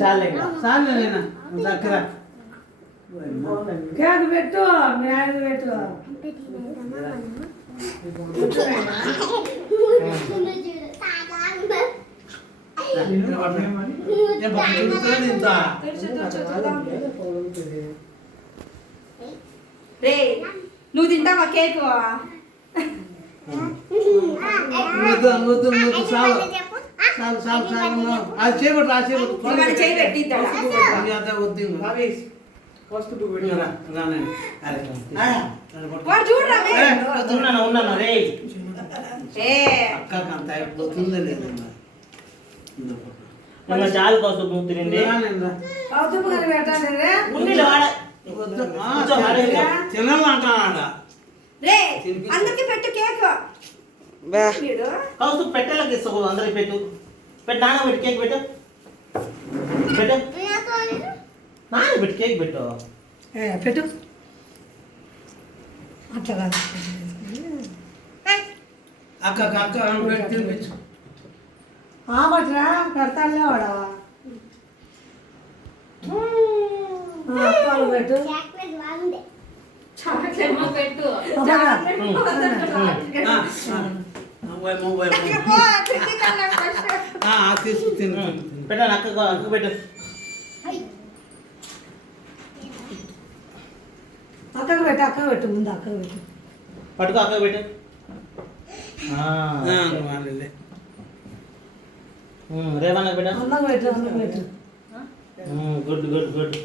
చాలే దగ్గర కేక్ పెట్టు మ్యాగ్ పెట్టు రే నువ్వు తింటావా కేక్ చాలు కోసం నువ్వు తినండి తినాలంటాడా అందరికి పెట్టు కేక్ కౌసు పెట్టేలాగా ఇస్తావు అందరికి పెట్టు పెట్టు నాన్న పెట్టు కేక్ పెట్టు పెట్టు నాన్న పెట్టు కేక్ పెట్టు పెట్టు అట్లా కాదు అక్క అక్క పెట్టి తినిపించు ఆమట్రా పెడతానే వాడవా పెట్టు తీసుకు తిను పెట్టాను అక్క పెట్టు అక్కకు పెట్టు ముందు అక్కకు పెట్టు పట్టుకో అక్క పెట్టు రేవన్న పెట్ట అన్నకు పెట్టు గుడ్ గుడ్ గుడ్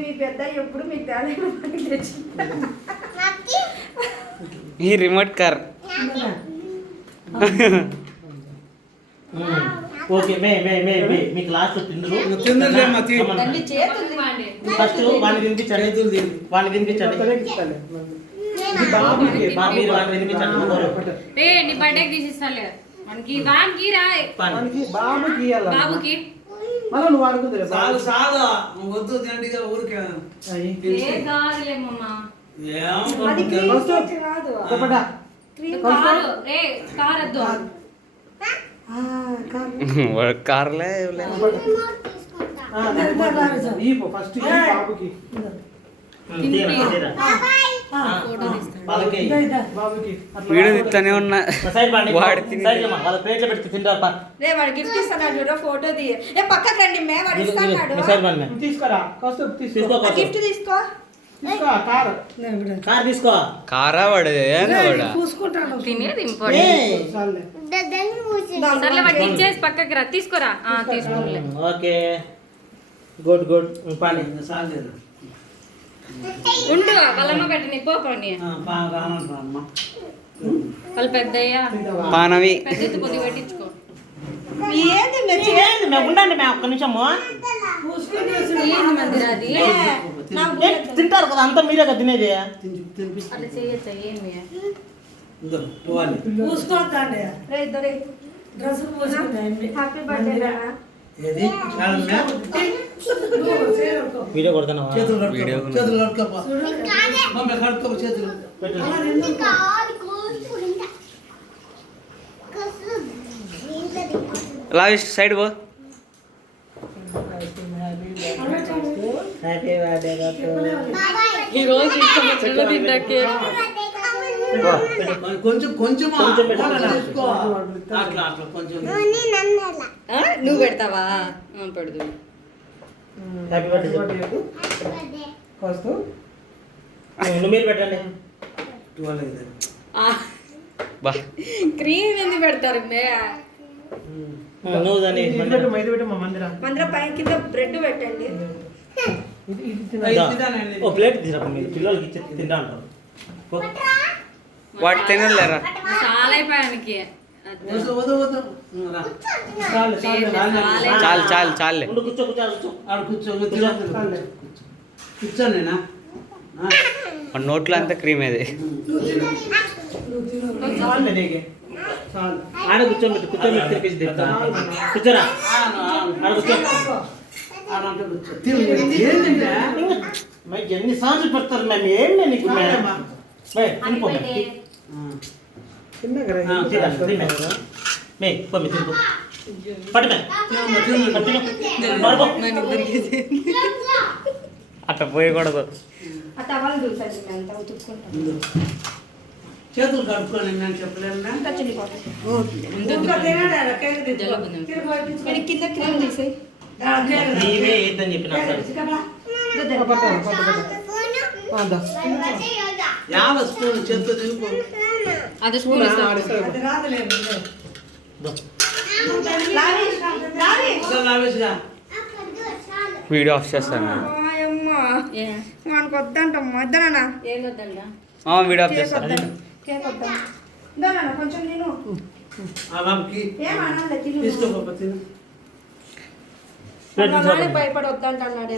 మీ పెద్ద ఎప్పుడు మీకు తెచ్చి ఈ రిమోట్ కార్ ఓకే మీకు లాస్ట్ తిందరు ఫస్ట్ వాడిని తినిపించండి వాడిని తినిపించండి మీరు వాడిని తినిపించండి నీ బర్త్డేకి తీసిస్తాలే మనకి వానికి రా బాబుకి బాబుకి మళ్ళీ నువ్వు అడుగుతుంది చాలు చాలు వద్దు తినండి ఊరికే ఏ కాదులే మమ్మ కారు రే కారద్దు కార్లే ఫస్ట్ బాబుకి వీడియో తీస్తానే ఉన్నా వాడి వాళ్ళ ప్లేట్లో పెట్టి తింటారు రే వాడు గిఫ్ట్ ఇస్తున్నాడు ఫోటో తీ ఏ పక్కకి రండి మే వాడు ఇస్తున్నాడు తీసుకురా గిఫ్ట్ తీసుకో కార్ తీసుకో కారా వాడు చూసుకుంటాను తినేది ఇంపార్టెంట్ సర్లే వాడికి ఇచ్చేసి పక్కకి రా తీసుకోరా తీసుకోలే ఓకే గుడ్ గుడ్ పాని ఉండు వాళ్ళమ్మ పెట్టని పోకోండి వాళ్ళు పెద్దయ్యా పానవి పెద్ద పొద్దు పెట్టించుకో ఏంది మేము ఉండండి మేము ఒక్క నిమిషము ఏంది మందిరా అది తింటారు కదా అంతా మీరే కదా తినేది అట్లా చేయొచ్చా ఏమి పూసుకోవద్దండి రే ఇద్దరే డ్రెస్ పూసుకుంటాయండి హ్యాపీ బర్త్డే ఏది వీడియో కొడతాను చేతులు కడుక్కోపా మమ్మీ కడుక్కోపా చేతులు లావిష్ సైడ్ పో హ్యాపీ బర్త్డే ఈ రోజు ఇష్టం వచ్చిన తింటాకే కొంచెం కొంచెం కొంచెం పెట్టు. అట్లా అట్లా కొంచెం నువ్వు పెడతావా పెడదు హ్యాపీ బర్త్డే మీరు పెట్టండి బా క్రీమ్ ఎందుకు పెడతారు మే నువ్వు దాన్ని మందిర పైన కింద బ్రెడ్ పెట్టండి ఓ ప్లేట్ తీరా మీరు పిల్లలకి ఇచ్చి తింటా ఉంటారు వాటి తినలేరా చాలా అయిపోయానికి చాలు చాలు చాలులే ఉండు, కూర్చో కూర్చో కూర్చో ఆడ కూర్చో కూర్చో నేనా మన నోట్లో అంతా క్రీమ్ అది ఆడ కూర్చోబెట్టు కూర్చోబెట్టి తినిపించి తింటా కూర్చోరా ఆడ కూర్చో మరి ఎన్ని సార్లు పెడతారు మేము ఏం నీకు మే పమ్మి తిరుగు పట్టు మే పట్టు నడుపు. అట్లా పోయకూడదు. ఆ టవల్ చూసండి మేము అంతా ఉతుక్కుంటాం. చేతులు కడుక్కొని నేను చెప్పలేను అంతా చినిపోతుంది. ఇంకా తినడా? కేక్ తెచ్చుకో. తిరుగు పంపించుకో. ఇక్కడ కింద క్రీమ్ తీసేయి. నీవే వేద్దని చెప్పిన యావ స్పూన్ చేత్తో తినుకో అది స్కూల్ అది రాదులేదు. లావేసిరా వీడియో ఆఫ్ చేస్తాను. మనకు వద్దంటమ్మా వద్దనా ఏం వద్దండి వీడియో ఆఫ్ కేక్ చేస్తాను. వద్దండి కేక్ వద్దా దానా కొంచెం తిను ఆ బాబుకి ఏమన్నా తిను తీసుకో పాప తిను నానే భయపడి వద్దంటున్నాడు.